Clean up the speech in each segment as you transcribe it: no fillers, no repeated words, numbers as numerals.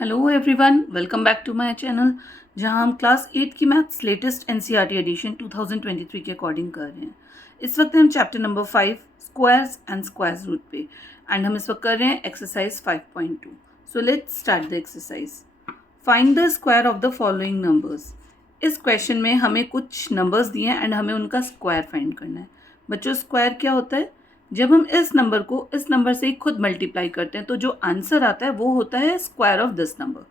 Hello everyone, welcome back to my channel जहां हम class 8 की मैथ्स लेटेस्ट एनसीईआरटी एडिशन 2023 के अकॉर्डिंग कर रहे हैं। इस वक्त हम chapter number 5 squares and squares root पे एंड हम इस वक्त कर रहे हैं exercise 5.2। So let's start the exercise. Find the square of the following numbers. इस क्वेश्चन में हमें कुछ नंबर्स दिए हैं एंड हमें उनका स्क्वायर फाइंड करना है। बच्चों, स्क्वायर क्या होता है? जब हम इस नंबर को इस नंबर से खुद मल्टीप्लाई करते हैं तो जो आंसर आता है वो होता है स्क्वायर ऑफ दिस नंबर।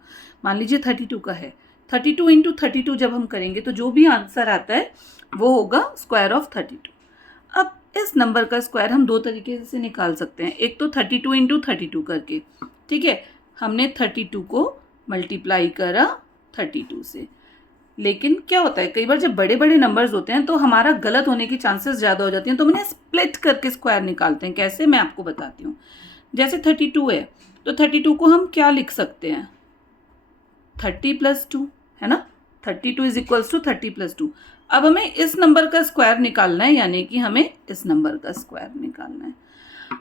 मान लीजिए 32 का है, 32 इंटू 32 जब हम करेंगे तो जो भी आंसर आता है वो होगा स्क्वायर ऑफ 32। अब इस नंबर का स्क्वायर हम दो तरीके से निकाल सकते हैं। एक तो 32 इंटू 32 करके, ठीक है। हमने 32 को मल्टीप्लाई करा 32 से, लेकिन क्या होता है कई बार जब बड़े बड़े नंबर्स होते हैं तो हमारा गलत होने की चांसेस ज़्यादा हो जाती हैं, तो हम उन्हें स्प्लिट करके स्क्वायर निकालते हैं। कैसे, मैं आपको बताती हूँ। जैसे 32 है तो 32 को हम क्या लिख सकते हैं? 30 प्लस 2 है ना। 32 इज इक्वल्स टू 30 प्लस 2। अब हमें इस नंबर का स्क्वायर निकालना है, यानी कि हमें इस नंबर का स्क्वायर निकालना है।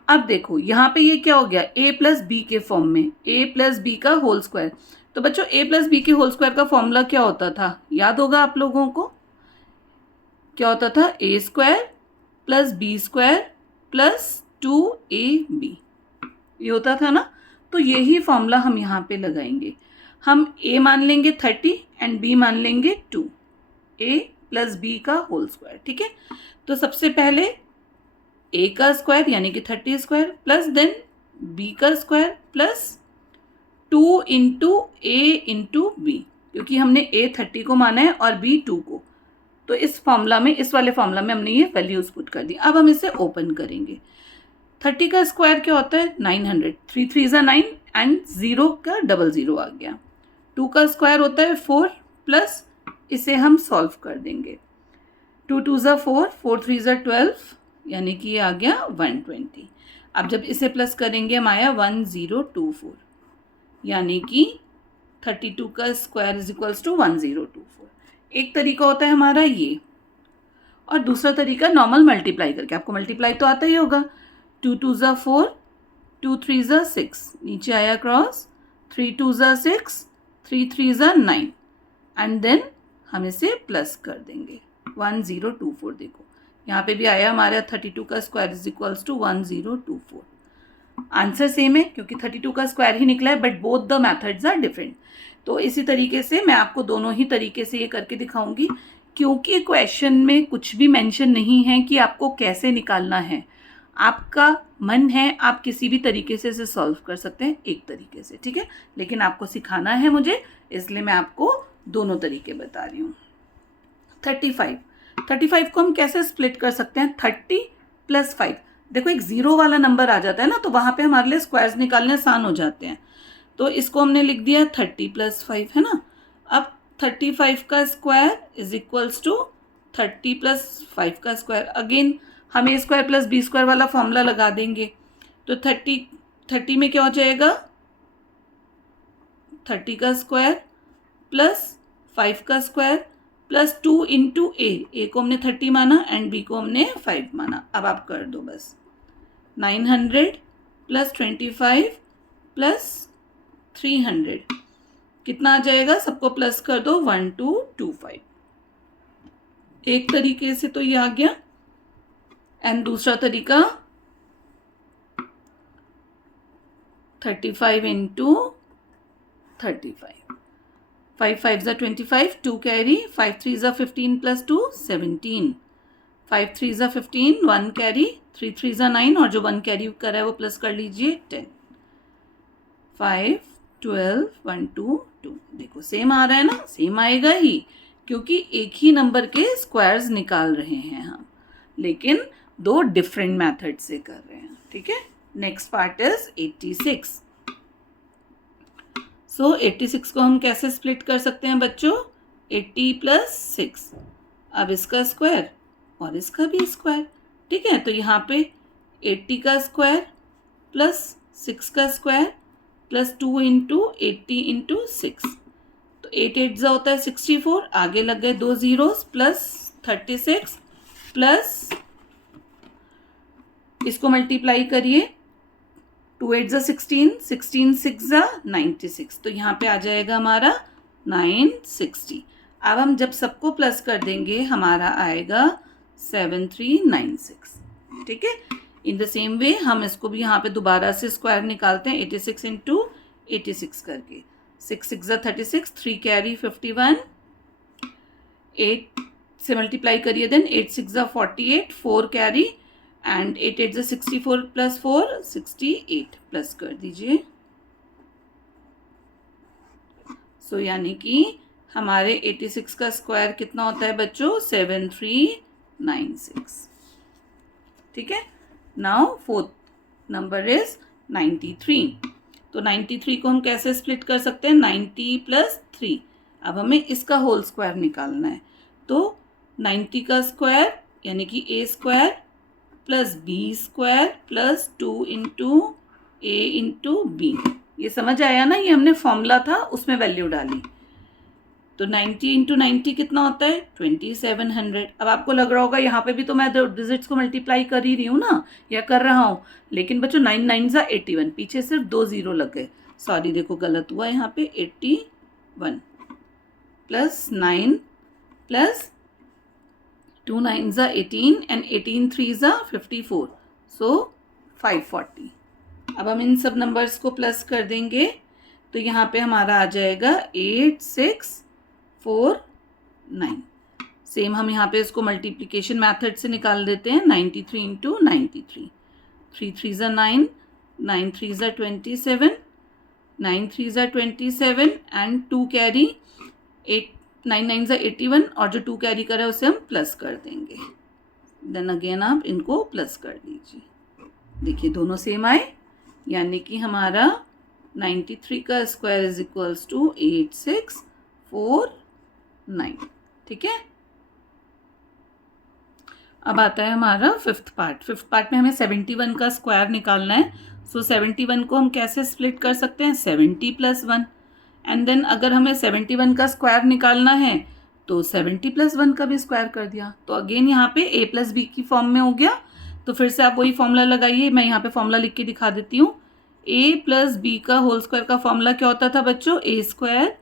अब देखो यहाँ पे ये क्या हो गया, a प्लस बी के फॉर्म में, a प्लस बी का होल स्क्वायर। तो बच्चों a प्लस बी के होल स्क्वायर का फॉर्मूला क्या होता था, याद होगा आप लोगों को? क्या होता था? a square plus B square plus 2ab, ये होता था ना। तो यही फॉर्मूला हम यहाँ पे लगाएंगे। हम a मान लेंगे 30 एंड b मान लेंगे 2, a प्लस बी का होल स्क्वायर, ठीक है। तो सबसे पहले a का स्क्वायर यानी कि 30 स्क्वायर प्लस देन b का square plus 2 into a into B, क्योंकि हमने a 30 को माना है और b 2 को। तो इस फॉर्मूला में, इस वाले फॉर्मूला में हमने ये वैल्यूज पुट कर दी। अब हम इसे ओपन करेंगे। 30 का स्क्वायर क्या होता है? 900, 3 3 ज़ा 9 एंड 0 का डबल 0 आ गया। 2 का स्क्वायर होता है 4 प्लस, इसे हम सॉल्व कर देंगे। 2 2 ज़ा 4, 4 3 ज़ा 12, यानी कि ये आ गया 120। अब जब इसे प्लस करेंगे हम आया 1024, यानी कि 32 का स्क्वायर इज इक्वल्स टू 1024। एक तरीका होता है हमारा ये, और दूसरा तरीका नॉर्मल मल्टीप्लाई करके। आपको मल्टीप्लाई तो आता ही होगा। 2 2 ज़ा 4, 2 3 ज़ा 6, नीचे आया क्रॉस, 3 2 ज़ा 6, 3 3 ज़ा 9 एंड देन हम इसे प्लस कर देंगे 1024। देखो यहाँ पे भी आया हमारा 32 का square is equals to 1024। Answer same है क्योंकि 32 का स्क्वायर ही निकला है, but both the methods are different. तो इसी तरीके से मैं आपको दोनों ही तरीके से ये करके दिखाऊंगी, क्योंकि क्वेश्चन में कुछ भी मेंशन नहीं है कि आपको कैसे निकालना है। आपका मन है, आप किसी भी तरीके से इसे सॉल्व कर सकते हैं, एक तरीके से, ठीक है। लेकिन आपको सिखाना है मुझे, इसलिए मैं आपको दोनों तरीके बता रही हूँ। 35 को हम कैसे स्प्लिट कर सकते हैं? 30 प्लस 5। देखो एक जीरो वाला नंबर आ जाता है ना, तो वहाँ पे हमारे लिए स्क्वायर्स निकालने आसान हो जाते हैं। तो इसको हमने लिख दिया 30 प्लस 5, है ना। अब 35 का square is equals to 30 plus 5 का स्क्वायर। अगेन हम A square plus B square वाला फॉर्मूला लगा देंगे। तो 30 में क्या हो जाएगा? 30 का स्क्वायर प्लस 5 का स्क्वायर प्लस 2 इंटू ए को हमने 30 माना एंड बी को हमने 5 माना। अब आप कर दो बस। 900 प्लस 25 प्लस 300 कितना आ जाएगा? सबको प्लस कर दो, 1225। एक तरीके से तो ये आ गया, एंड दूसरा तरीका 35 इंटू 35। 5 5 ज़ा 25, 2 कैरी, 5 3 ज़ा 15 प्लस 2 17, 5 3 ज़ा 15, 1 कैरी, 3 3 ज़ा 9 और जो 1 कैरी करा है वो प्लस कर लीजिए 10, 5 12 1 2 2। देखो सेम आ रहा है ना, सेम आएगा ही, क्योंकि एक ही नंबर के स्क्वायर्स निकाल रहे हैं हम, लेकिन दो डिफरेंट मेथड से कर रहे हैं, ठीक है। Next part is 86। सो 86 को हम कैसे स्प्लिट कर सकते हैं बच्चों? 80 प्लस 6, अब इसका स्क्वायर और इसका भी स्क्वायर, ठीक है। तो यहाँ पे 80 का स्क्वायर प्लस 6 का स्क्वायर प्लस 2 इंटू 80 इंटू 6, तो 8 8 ज़ा होता है 64, आगे लग गए 2 जीरोस, प्लस 36 प्लस, इसको मल्टीप्लाई करिए 2 8 ज़ा 16, 16 6 ज़ा 96, तो यहाँ पे आ जाएगा हमारा 960। अब हम जब सबको प्लस कर देंगे हमारा आएगा 7396। ठीक है, इन द सेम वे हम इसको भी यहाँ पे दोबारा से स्क्वायर निकालते हैं 86 इंटू 86 करके। 6 6 ज़ा 36, 3 कैरी 51, 8 से मल्टीप्लाई करिए देन 8 6 ज़ा 48, 4 कैरी एंड 8 8 ज़ा 64 प्लस 4 68 प्लस कर दीजिए। सो यानी कि हमारे 86 का स्क्वायर कितना होता है बच्चों? 7396। ठीक है, नाउ फोर्थ नंबर इज 93। तो 93 को हम कैसे स्प्लिट कर सकते हैं? 90 प्लस 3। अब हमें इसका होल स्क्वायर निकालना है, तो 90 का स्क्वायर यानी कि A square plus B square plus 2 into A into B. ये समझ आया ना? ये हमने फॉर्मूला था उसमें वैल्यू डाली। तो 90 इंटू 90 कितना होता है? 2700। अब आपको लग रहा होगा यहाँ पे भी तो मैं डिजिट्स को मल्टीप्लाई कर ही रही हूँ ना, या कर रहा हूँ, लेकिन बच्चों 9 9 ज़ा 81, पीछे सिर्फ 2 0 लग गए। सॉरी, देखो गलत हुआ यहाँ पे। 81 प्लस 9 प्लस 2 9 ज़ा 18 एंड 18 3 ज़ा 54, सो 540। अब हम इन सब नंबर्स को प्लस कर देंगे तो यहाँ पे हमारा आ जाएगा 8649। सेम हम यहाँ पे इसको मल्टीप्लिकेशन मेथड से निकाल देते हैं। 93 इंटू 93, 3 3 ज़ा 9, 9 3 ज़ा 27, 9 3 ज़ा 27 एंड 2 कैरी 8, 9 9 ज़ा 81, और जो 2 कैरी करा है उसे हम प्लस कर देंगे। देन अगेन आप इनको प्लस कर दीजिए। देखिए दोनों सेम आए, यानी कि हमारा 93 का स्क्वायर इज इक्वल्स टू 8649। ठीक है, अब आता है हमारा फिफ्थ पार्ट। फिफ्थ पार्ट में हमें 71 का स्क्वायर निकालना है। सो 71 को हम कैसे स्प्लिट कर सकते हैं? 70 प्लस 1, एंड देन अगर हमें 71 का स्क्वायर निकालना है तो 70 प्लस 1 का भी स्क्वायर कर दिया, तो अगेन यहाँ पे a प्लस बी की फॉर्म में हो गया। तो फिर से आप वही फॉर्मूला लगाइए, मैं यहाँ पे फॉर्मूला लिख के दिखा देती हूँ। a प्लस बी का होल स्क्वायर का फॉर्मूला क्या होता था बच्चों? a square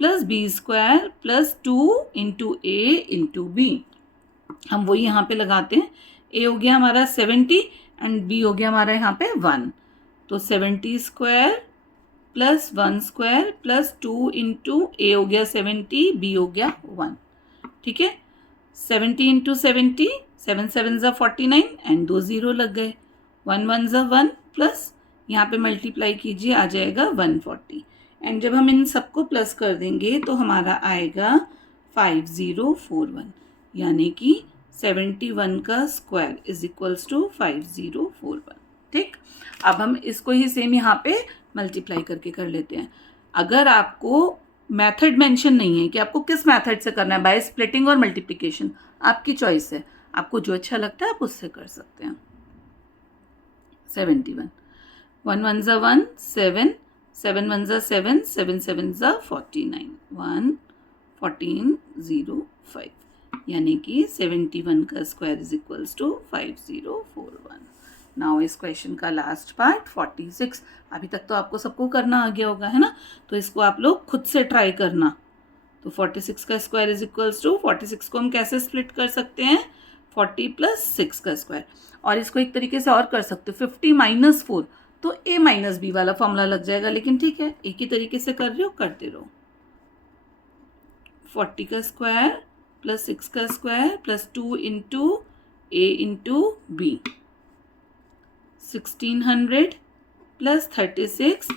plus B square plus 2 into A into B. हम वही यहाँ पे लगाते हैं। a हो गया हमारा 70 एंड b हो गया हमारा यहाँ पे 1, तो 70 square plus 1 square plus 2 into A हो गया 70, b हो गया 1। ठीक है, 70 इंटू 70, 7 7 ज़ा 49 एंड 2 0 लग गए। 1 1 ज़ा 1 प्लस यहाँ पे मल्टीप्लाई कीजिए, आ जाएगा 140। एंड जब हम इन सबको प्लस कर देंगे तो हमारा आएगा 5041, यानी कि 71 का स्क्वायर इज इक्वल्स टू 5041। ठीक, अब हम इसको ही सेम यहाँ पे मल्टीप्लाई करके कर लेते हैं। अगर आपको मेथड मेंशन नहीं है कि आपको किस मेथड से करना है, बाय स्प्लिटिंग और मल्टीप्लिकेशन, आपकी चॉइस है, आपको जो अच्छा लगता है आप उससे कर सकते हैं। 71, 1 1 ज़ा 1, 7, 7 1 ज़ा 7, 7 7 ज़ा 49, 1 14 0 5, यानी कि 71 का square is equals to 5041। Now इस क्वेश्चन का लास्ट पार्ट 46। अभी तक तो आपको सबको करना आ गया होगा, है ना? तो इसको आप लोग खुद से ट्राई करना। तो 46 का स्क्वायर इज इक्वल्स टू, 46 को हम कैसे स्प्लिट कर सकते हैं? 40 प्लस 6 का स्क्वायर। और इसको एक तरीके से और कर सकते हो, 50 माइनस 4, तो a माइनस बी वाला फॉर्मूला लग जाएगा, लेकिन ठीक है एक ही तरीके से कर रहे हो, करते रहो। 40 का स्क्वायर प्लस 6 का square plus 2 into A into B, 1600 plus 36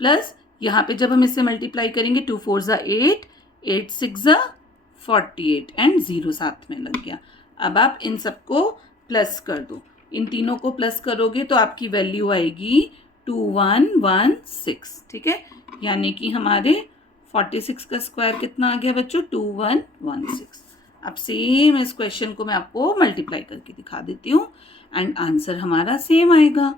plus यहाँ पे जब हम इससे मल्टीप्लाई करेंगे 2 4 ज़ा 8, 8 6 ज़ा 48 एंड 0 साथ में लग गया। अब आप इन सबको प्लस कर दो, इन तीनों को प्लस करोगे तो आपकी वैल्यू आएगी 2116। ठीक है, यानी कि हमारे 46 का स्क्वायर कितना आ गया बच्चों? 2116। अब सेम इस क्वेश्चन को मैं आपको मल्टीप्लाई करके दिखा देती हूँ एंड आंसर हमारा सेम आएगा।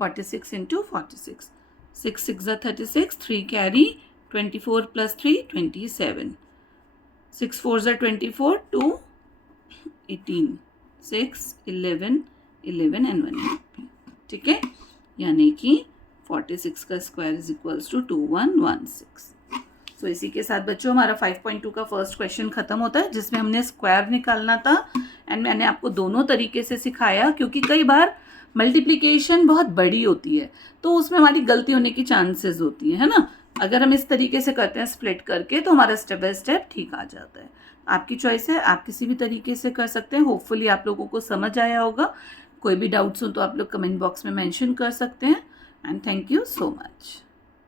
46 इंटू 46, 6 6 ज़ा 36, 3 कैरी 24 प्लस 3 27, 6 4 ज़ा 24, 2 18, 6 11 11 एंड 1। ठीक है, यानी कि 46 का स्क्वायर इज इक्वल्स टू 2116। सो इसी के साथ बच्चों हमारा 5.2 का फर्स्ट क्वेश्चन खत्म होता है, जिसमें हमने स्क्वायर निकालना था एंड मैंने आपको दोनों तरीके से सिखाया, क्योंकि कई बार मल्टीप्लिकेशन बहुत बड़ी होती है तो उसमें हमारी गलती होने की चांसेस होती है ना। अगर हम इस तरीके से करते हैं स्प्लिट करके तो हमारा स्टेप बाय स्टेप ठीक आ जाता है। आपकी चॉइस है, आप किसी भी तरीके से कर सकते हैं। होपफुली आप लोगों को समझ आया होगा। कोई भी डाउट्स हो तो आप लोग कमेंट बॉक्स में मेंशन कर सकते हैं and thank you so much.